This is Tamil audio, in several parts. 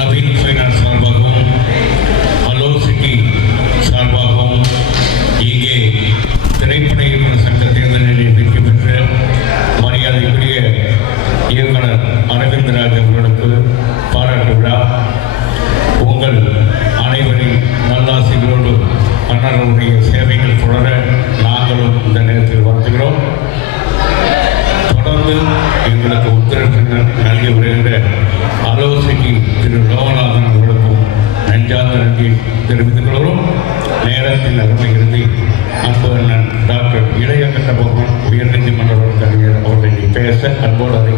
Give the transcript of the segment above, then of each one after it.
நவீன் அவர்களை பேச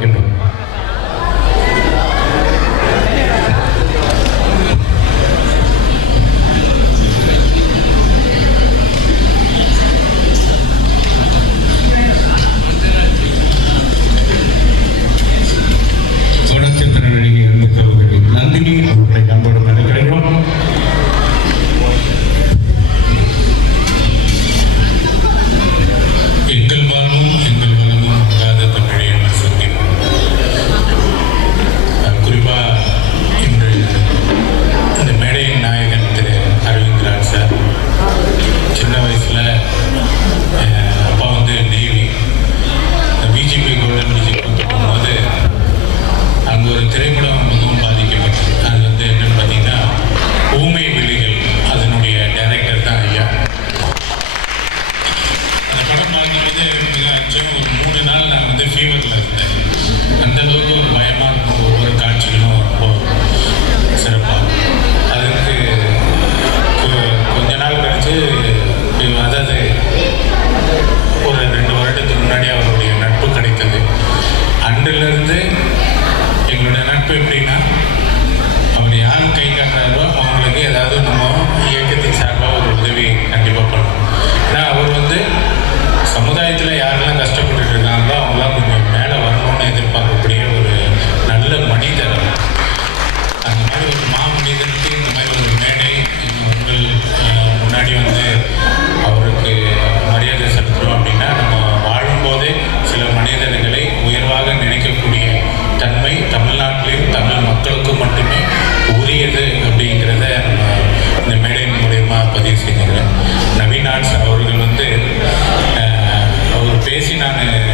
எங்களுடைய பேசி நான்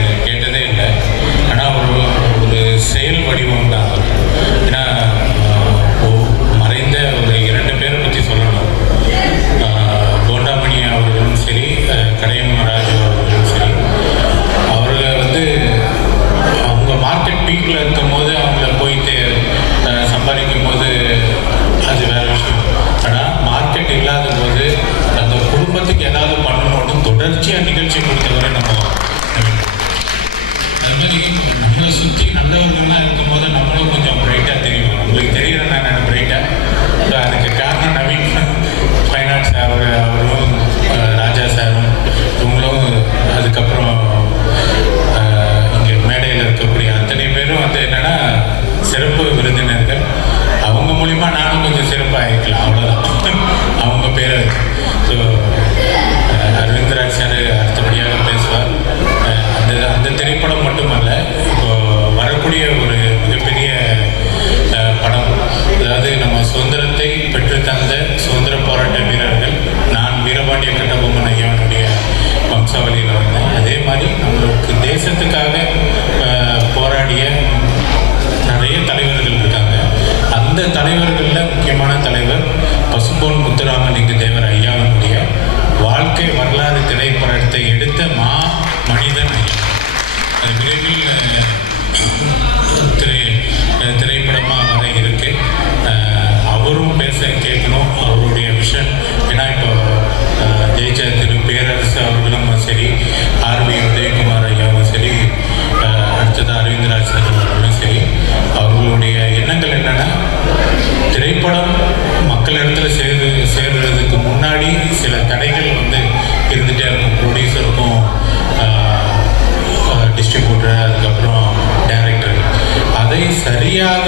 சரியாக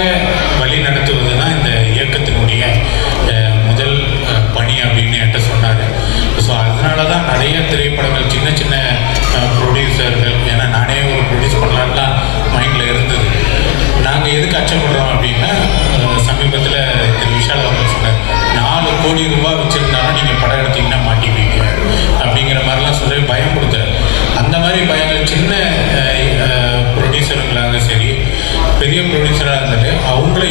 வழி நடத்துவது தான் இந்த இயக்கத்தினுடைய முதல் பணி அப்படின்னு என்கிட்ட சொன்னார். ஸோ அதனால தான் நிறைய திரைப்படங்கள் சின்ன சின்ன ப்ரொடியூசர்கள் ஏன்னா நானே ஒரு ப்ரொடியூஸ் பண்ணலான்லாம் மைண்டில் இருந்தது. நாங்கள் எதுக்கு அச்சப்படுறோம் அப்படின்னா சமீபத்தில் திரு விஷால் அவர்கள் சொன்னார் நாலு கோடி ரூபாய்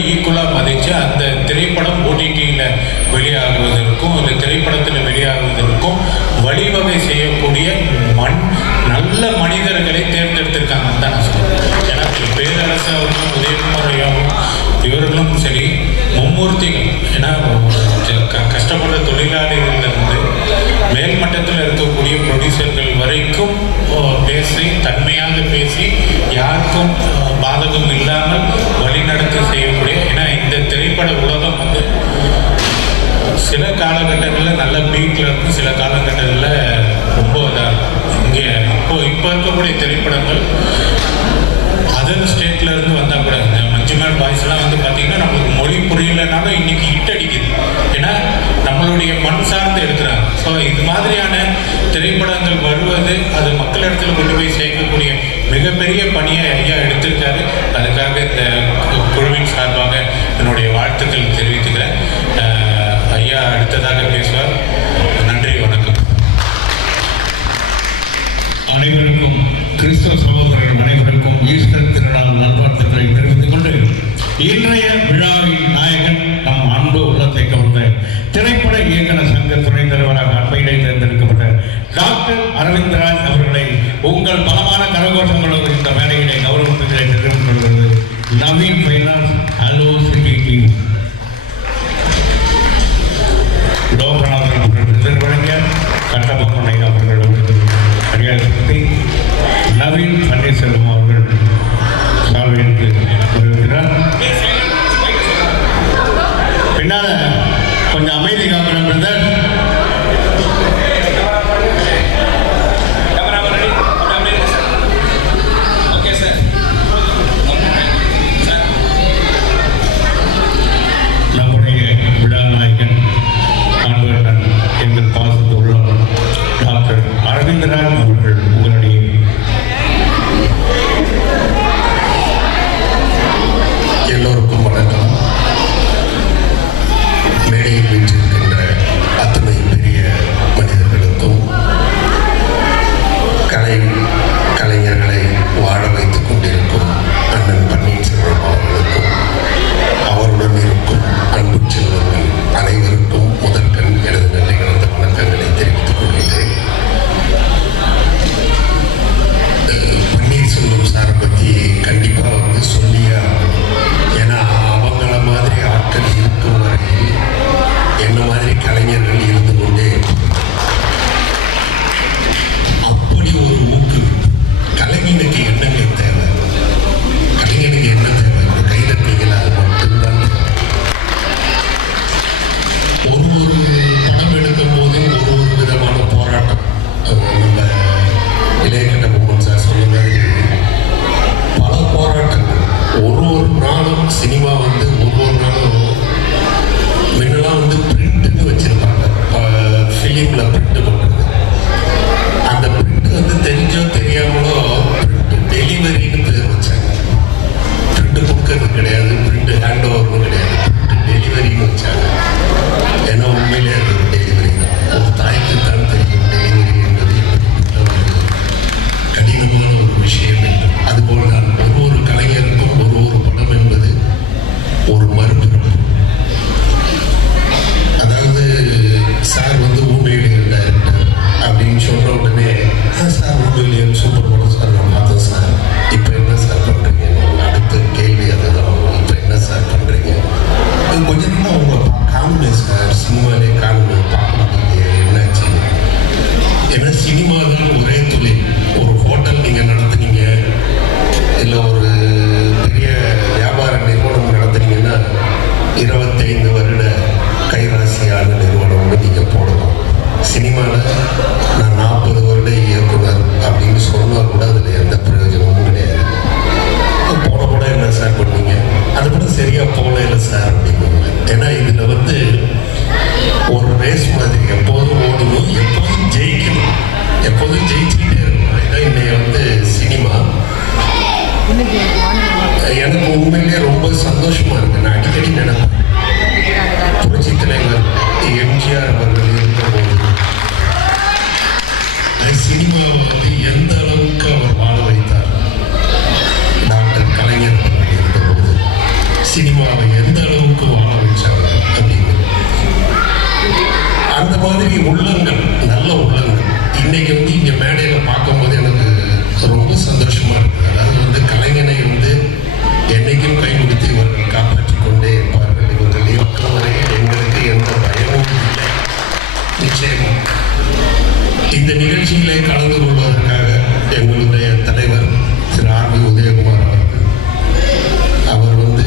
ஈக்குவலாக மதித்து அந்த திரைப்படம் ஓடிடியில் வெளியாகுவதற்கும் அந்த திரைப்படத்தில் வெளியாகுவதற்கும் வழிவகை செய்யக்கூடிய மண் நல்ல மனிதர்களை தேர்ந்தெடுத்திருக்காங்கன்னு தான் நான் சொல்கிறேன் ஏன்னா பேரரசு அவர்களும் உதயகுமாரையாகவும் இவர்களும் சரி மும்மூர்த்திகள். ஏன்னா க- கஷ்டப்படுற தொழிலாளிகள்ல மட்டத்தில் இருக்கக்கூடிய ப்ரொடியூசர்கள் வரைக்கும் பேசி தன்மையாக பேசி யாருக்கும் பாதகம் இல்லாமல் வழிநடத்தி செய்யக்கூடிய ஏன்னா இந்த திரைப்பட உலகம் வந்து சில காலகட்டங்களில் நல்ல பீக்கில் இருக்கும் சில காலகட்டங்களில் ரொம்ப இதாக இங்கே இப்போ இப்போ இருக்கக்கூடிய திரைப்படங்கள் அதர் ஸ்டேட்ல இருந்து வந்தால் கூட இந்த மஞ்சுமேல் பாய்ஸ்லாம் வந்து பார்த்தீங்கன்னா நம்மளுக்கு மொழி புரியலனாலும் இன்னைக்கு ஹிட் அடிக்குது. ஏன்னா நம்மளுடைய மண் சார்ந்து எடுக்கிறாங்க. ஸோ இது மாதிரியான திரைப்படங்கள் வருவது அது மக்களிடத்தில் கொண்டு போய் சேர்க்கக்கூடிய மிகப்பெரிய பணியை ஐயா எடுத்திருக்காரு. அதுக்காக இந்த குழுவின் சார்பாக என்னுடைய வாழ்த்துக்கள் தெரிவித்துக்கிறேன். ஐயா அடுத்ததாக பேசுவார். நன்றி வணக்கம். அனைவருக்கும் கிறிஸ்தவ சகோதரர்கள் அனைவருக்கும் ஈஸ்டர் திருநாள் நல்வாழ்த்துக்களை தெரிவித்துக் கொண்டு இன்றைய விழா அரவிந்தராஜ் அவர்களை உங்கள் பலமான கரகோஷங்களோடு இந்த மேடையிலே கௌரவத்திலே தெரிவித்துக் கொள்வது Naveen finance hello city team Loganathan அவர்கள் வழங்க கட்டபொம்மனை அவர்கள் மரியாதை நவீன் பன்னீர்செல்வம் எனக்கு உண்மையிலே ரொம்ப சந்தோஷமா இருக்கு. நான் அடிக்கடி நினைப்பேன். புரட்சி தலைவர் எம்ஜிஆர் அவர்கள் சினிமாவை வந்து எந்த அளவுக்கு அவர் வாழ வைத்தார்? டாக்டர் கலைஞர் அவர்கள் இருந்தபோது சினிமாவை எந்த அளவுக்கு வாழ வைச்சார் அப்படின்னு. அந்த மாதிரி உள்ளங்கள் நல்ல உள்ளங்கள். இன்னைக்கு வந்து இங்க மேடையில பார்க்கும் போது எனக்கு இந்த நிகழ்ச்சியிலே கலந்து கொள்வதற்காக எங்களுடைய தலைவர் திரு ஆர் பி உதயகுமார் அவர் வந்து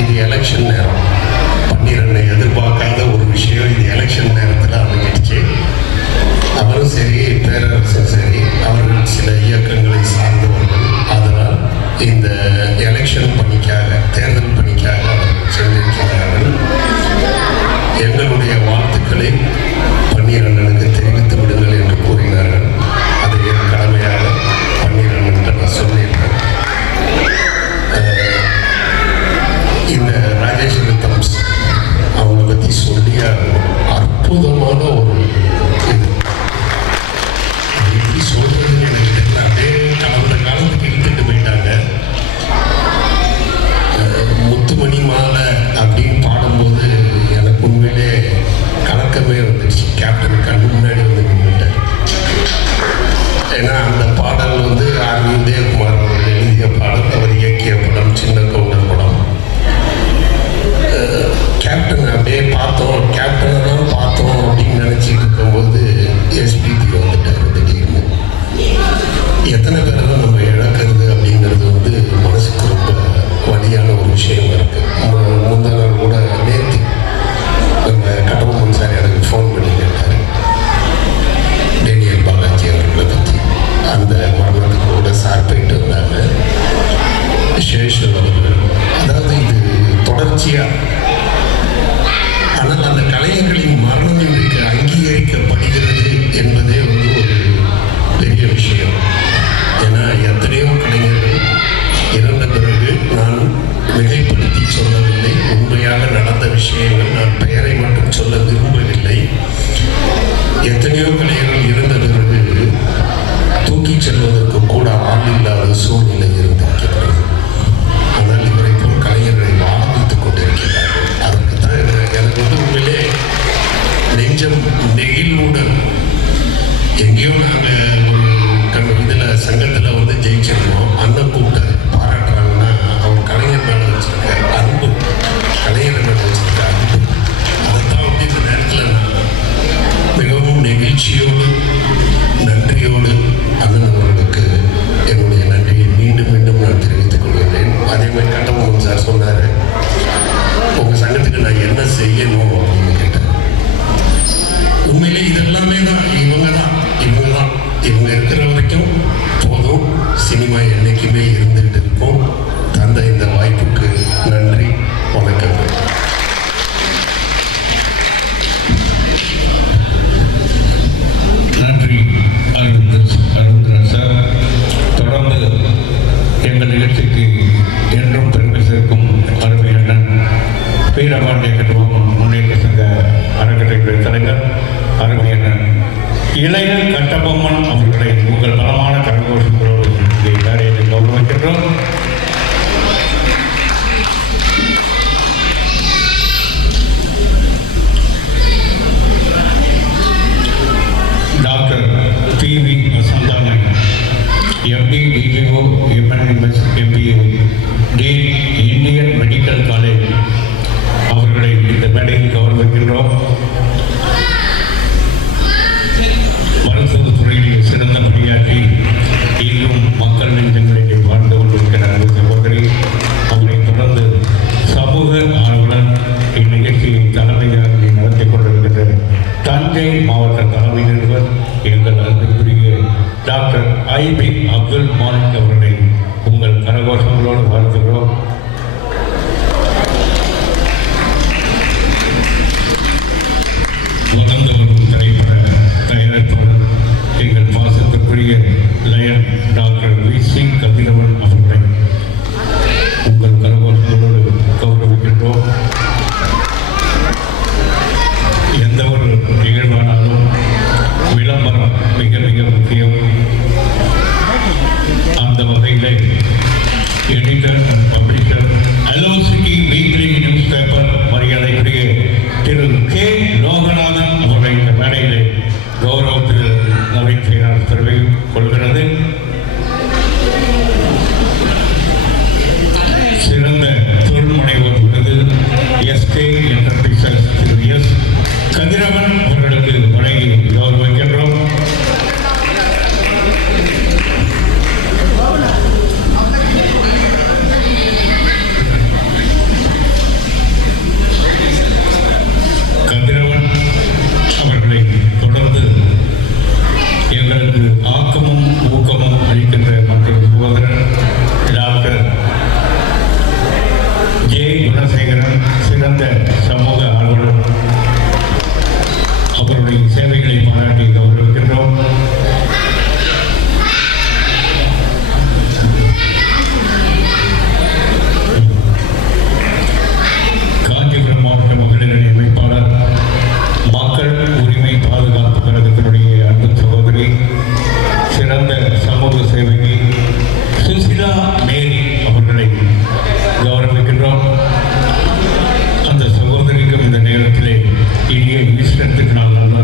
இது எலெக்ஷன் நேரம். பன்னிரெண்டு எதிர்பார்க்காத ஒரு விஷயம் இது எலெக்ஷன் நேரத்தில் அமைஞ்சிடுச்சு அவரும் சரி பேரரசும் சரி அவர்கள் சில இயக்கங்களை சார்ந்தவர்கள். அதனால் இந்த எலெக்ஷன் பணிக்காக தேர்தல் பணிக்காக அவர்கள் சென்றிருக்கிறார்கள். எங்களுடைய வாழ்த்துக்களை நாகை மாவட்ட தலைமை நிறுவனர் எங்கள் அன்புக்குரிய டாக்டர் ஐபி அப்துல் மாலிக் இங்கிலீஷில் எடுத்துக்கினாங்க நல்ல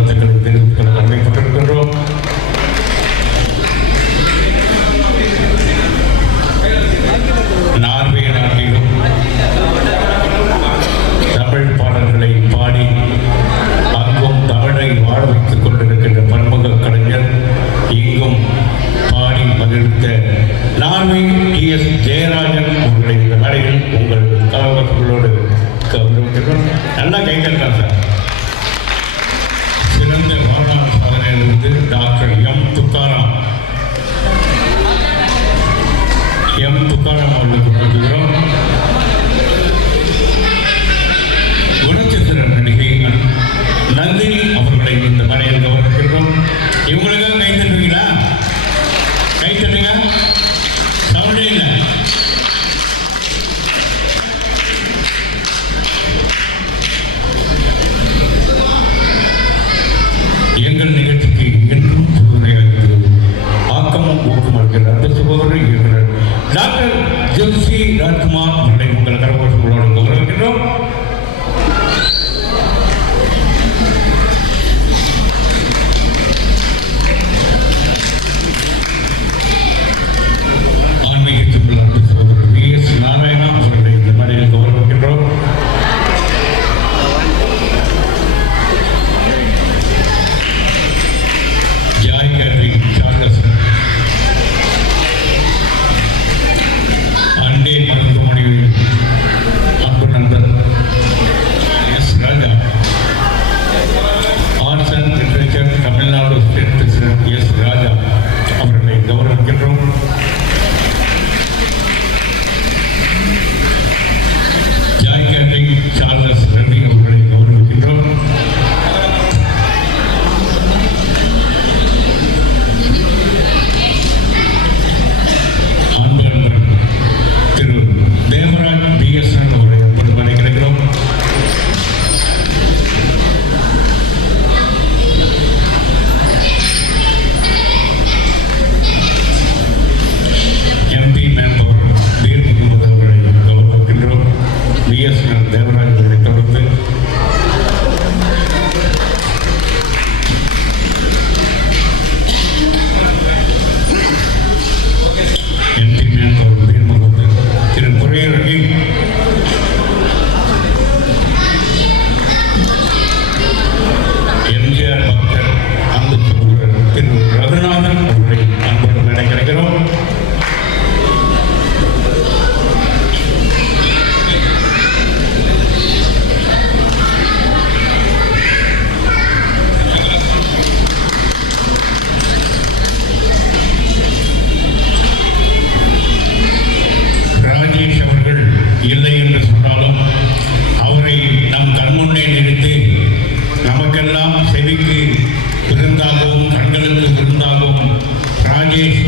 আগে